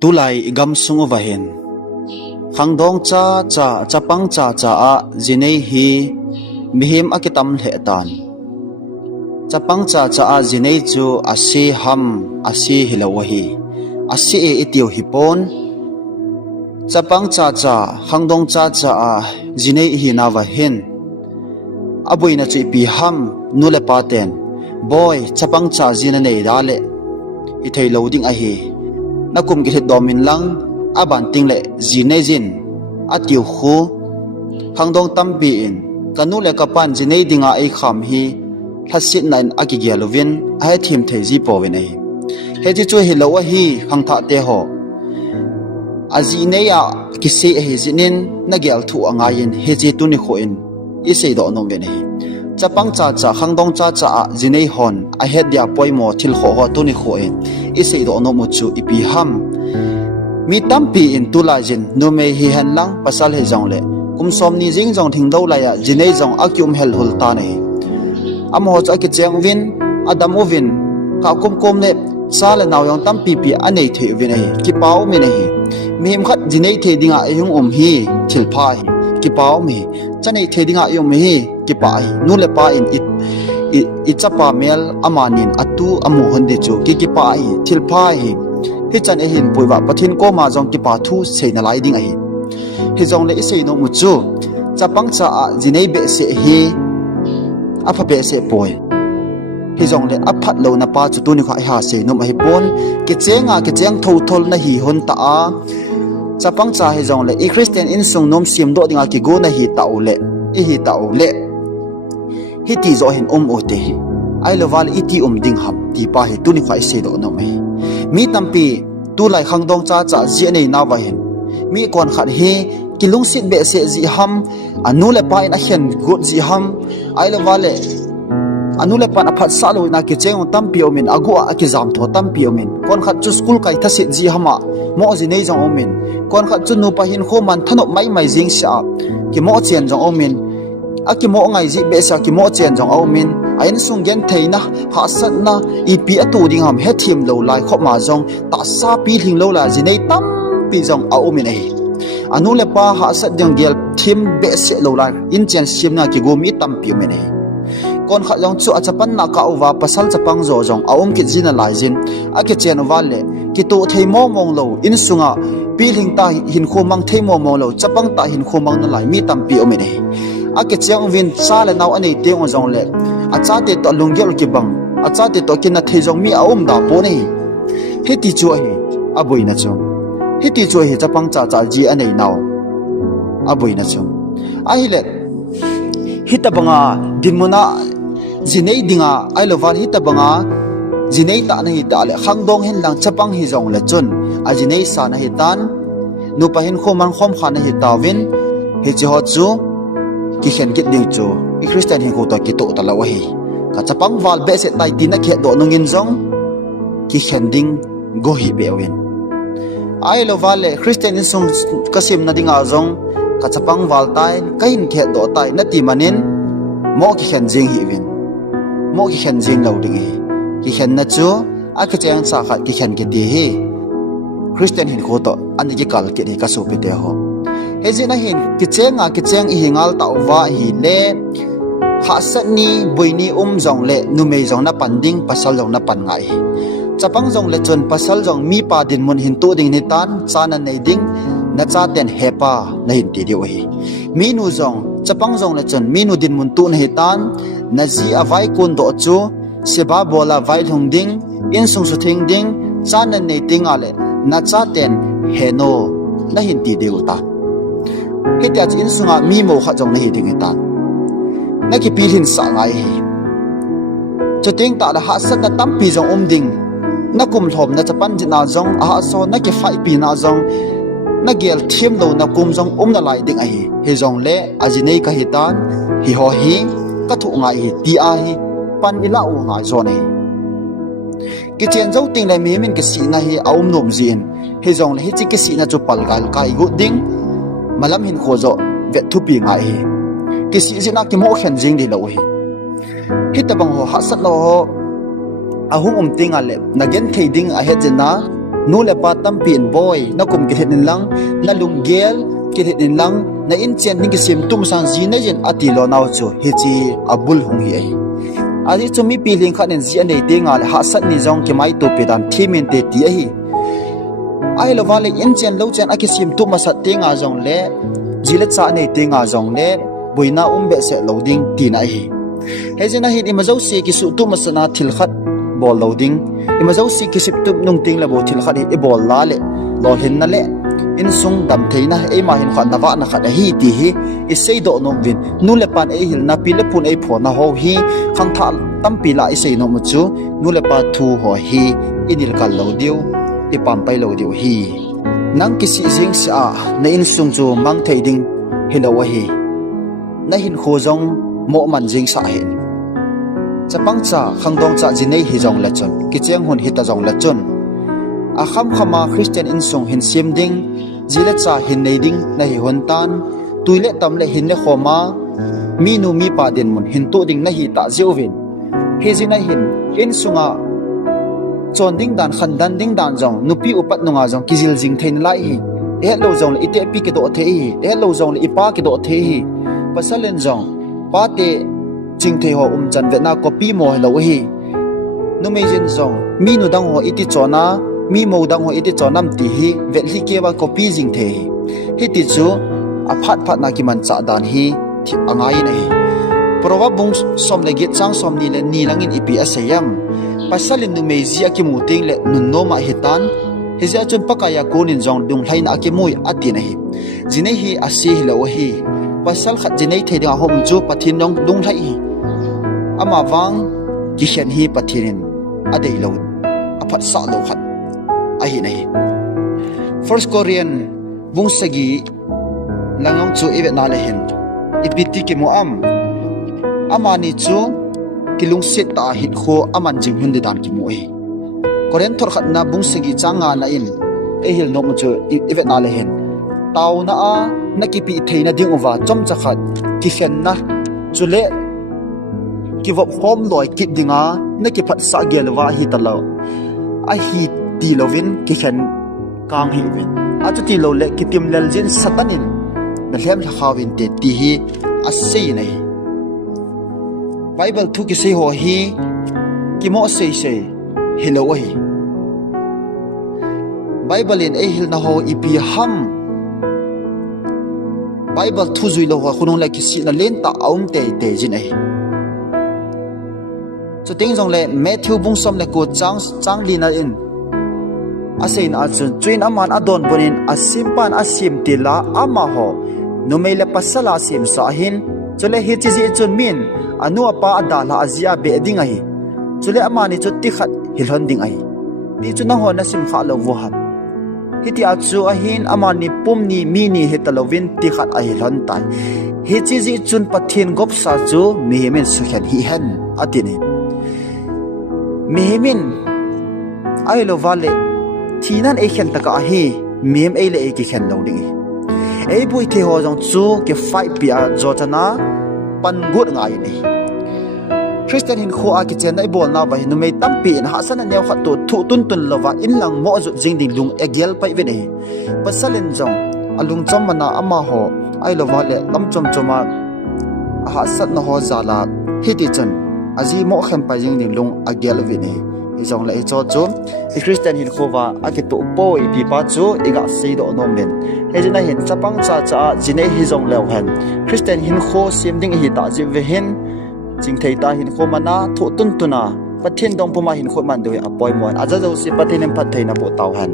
tulai igam sungu vahin khangdong cha cha chapang cha cha a zinei hi mihim akitam hetan chapang cha cha a zinei chu asi ham asi hilawahi asi e itiu hipon chapang cha cha khangdong cha cha a zinei hi na vahin abuina chu pi ham nule paten boy chapang cha zina nei dale ithei loading a hi nakum ki domin lang aban tingle zinejin atiu khu khangdong tampi in kanule kapan zinei dinga ai kham hi thasit nain akigialovin ai thim theji powin ai heji chu hi lawa hi khangtha te ho azineya kise hi zinin nagyal thu angayin heji tuni khoin isei do nom ben hi chapang cha cha khangdong cha cha zinei hon a hedia poimo thil kho ho tuni khoin isei do nom chu ipi ham mi tampi in tulajin nume hi han lang pasal he jongle kumsom ni jing jong thing do la ya jinei jong akyum hel hul ta nei amo cha ki cheng win adam ovin ka kum ne sala naw yong tampi pi anei the win hi ki pau mi nei mihim khat jinei the dinga ayung hi thilpha hi ki pau mi chanei the dinga yum hi ki pa hi nu le pa in it chapa mel amanin atu amu honde chu ki pa hi thilpha hi hi chan e hin puiwa pathin ko ma jong ki pa thu seina lai ding a hi jong le isei no mu chu chapang cha a jinei be se hi apha be se poi hi jong le aphat lo na pa chu tu ni kha ha se no ma hi pon ki cheng tho thol na hi hon ta a chapang cha hi jong le i christian in sung nom sim do dinga ki go na hi tau le hi ti zo hin o te ai lowal iti ding ham ti pa hi tu ni kha se do no mai mi tampi tu lai khangdong cha cha ji nei na wa hin mi kon khat hi kilung sit be se ji ham anu le pa in a hen gut ji ham ai le wale anu le pan aphat sa lo na ke cheng tampi omin agu a ki jam tho tampi omin kon khat chu school kai thasit ji hama mo ji nei jong omin kon khat chu nu pa hin kho man thano mai jing sa ki mo chen jong omin aki mo ngai ji be sa ki mo chen jong omin ain sung gen theina ha sat na ipi atu ding ham he thim lo lai kho ma jong ta sa pi hling lo la ji nei tam pi jong a omin ei anu le pa ha sat ding gel thim be se lo lai in chen sim na ki go mi tam pi omin ei kon kha jong chu achapan na ka uwa pasal chapang zo jong aom ki jina lai jin ake chen wale ki to thei mo mong lo in sunga pi hling ta hin kho mang thei mo lo chapang ta hin kho mang na lai mi tam pi omin ei ake chang win sa le naw anei te ong jong le acha te to lunggel ki bang acha te to kin na the jong mi aum da po nei he ti chu hi aboi na chu he ti chu hi chapang cha cha ji anei naw aboi na chu a hi le hitabanga dinmuna jinei dinga ai lovan hitabanga jinei ta na hi ta le khangdong hin lang chapang hi jong le chun a jinei sa na hi tan nu pa hin khomang khom khan hi tawin he chi ho chu ki khen kit ding chu i christian hin ko to ki to ta la hi ka chapang wal be se tai tin na khe do nungin jong ki khen ding go hi be win ai lo wale christian in sung kasim na dinga jong ka chapang wal tai kain khe do tai na ti manin mo ki khen jing hi win mo ki khen jing lo ding hi ki khen na chu a ka chang sa kha ki khen ki ti hi christian hin ko to ani ki kal ki ka so pe te ho hezina hin kicheng I hingal ta wa hi le ha satni boini jong le numei jong na panding pasal jong na pan ngai chapang jong le chon pasal jong mi pa din mun hin tu ding ni tan chana nei ding na cha ten hepa na hin ti diu hi minu jong chapang jong le chon minu din mun tu nei tan na ji avai kun do chu seba bola vai thong ding in sung su thing ding chana nei ting ale na cha ten heno na hin ti diu ta hitia in sunga mi mo kha jong na hi ding ta na ki pilhin sa ngai hi chuting ta da ha sat na tampi jong ding na kum thlom na chapan jina jong a so na ki fai pi na jong na gel thim lo na kum jong na lai ding a hi jong le ajinei ka hi tan hi ho hi ka thu ngai hi ti a hi pan ila u ngai zo nei ki chen zo ting lai mi min ki si na hi aum nom jin hi jong le hi chi ki si na chu pal gal kai gu ding malam hin khozo vet thu pi ngai hi kisi jina ki mo khen jing di lo hi hitabang ho hasat lo ho ahung ting ale nagen thading a het jena nu le pa tampi in boy na kum ki hin lang na lung gel ki hin lang na in chen ning ki sim tum sang ji na jin ati lo naw chu hi chi abul hung hi ai আজি chumi piling khan en ji nei te nga ha sat ni jong ki mai to pe dan thimin te ti hi ai lo wale in chen lo chen akisim tu masat te nga jong le jile cha nei te nga jong le boina be se loading ti na hi hejena hi imazau se ki su tu masana thil khat bol loading imazau si ki sip tu nung ting la bo thil khat hi bol la le lo hin na le in sung dam theina e ma hin khat na wa na khat hi ti hi isei do nom vin nu le pan e hil na pi le phun e pho na ho hi khang tha tam pi la isei no mu chu nu le pa thu ho hi inil kal lo diu i pam pai lo diu hi nang ki si jing sa na in sung chu mang thei ding hilo wa hi na hin kho jong mo man jing sa hin chapang cha khangdong cha jinei hi jong la chon ki cheng hun hi ta jong la chon a kham khama Christian in song hin sim ding jile cha hin nei ding na hi hon tan tuile tam le hin le khoma mi nu mi pa den mun hin to ding na hi ta zeovin he jina hin in sunga chon ding dan khan dan ding dan jong nupi upat nunga jong kizil jing thein lai hi e lo jong le ite pi ke do the hi e lo jong le ipa ke do the hi pasalen jong pa te jing the ho chan ve na copy mo lo hi nu me jin jong mi nu dang ho iti chona mi mo dang ho iti chonam ti hi ve hi ke ba copy jing the hi ti chu a phat phat na ki man cha dan hi thi angai na hi prowa bung som le get chang som ni le ni langin ipi asayam pasalin nu mezi aki muting le nunno ma hitan hezia chun pakaya konin jong dung hlain aki mui ati na hi jinei hi asi lo hi pasal khat jinei theding hom chu pathin nong dung hlai hi ama wang ki hian hi pathirin adei lo aphat sa lo khat a hi nei first korean bung sagi langong chu ibe na le hin ipiti ki mo amani chu kilung sit ta hit kho aman jing hun de dan ki mo e koren thor khat na bung segi changa na in e hil no mu chu ibe na le hen taw na a nakipi theina ding over chom cha khat ki khen na chule ki vop khom loi ki dinga naki phat sa gel wa hi talo a hi ti lovin ki khen kang hi vin a chu ti lo le ki tim lel jin satanin na hlem khawin te ti hi a sei nei Bible thu ki sei ho hi ki mo sei hello hi Bible in e hil na ho ipi ham Bible thu zui lo ho khunong la ki si na len ta aum te jin ai so ting jong le Matthew bung som le ko chang li na in asein a chun twin aman adon bonin asimpan asim tila ama ho no mele pasala sim sa hin chule hi chi ji chun min anu apa adala azia be ding ai chule amani chu ti khat hilhon ding ai ni chu na ho na sim kha lo wo han hiti achu ahin amani pumni mini hetalovin ti khat ai hilhon tai hi chi ji chun pathin gop sa chu mihemin su khan hi han atini mihemin ai lo vale thinan e khen taka hi mem e le e ki khen lo ding ei bui the ho jong chu ke 5 pia jotana pan gut ngai ni Christian hin kho a ki chen ai bol na ba hin mei tampi in ha san neu khat to thu tun lova in lang mo zu jing ding lung egel pai ve nei pasalin jong alung chom mana ama ho ai lova le lam chom choma ha sat na ho zala hiti chon aji mo khem pa jing ding lung agel ve nei jong la cho chu Christian hin khowa aki to po ipi pa chu iga sei do no men hejina hin chapang cha jine hi jong lew han Christian hin kho sim ding hi ta ji ve hin jing thei ta hin kho mana thu tun tuna pathin dong puma hin kho man do apoi mon aja jo si pathin em phat theina bo taw han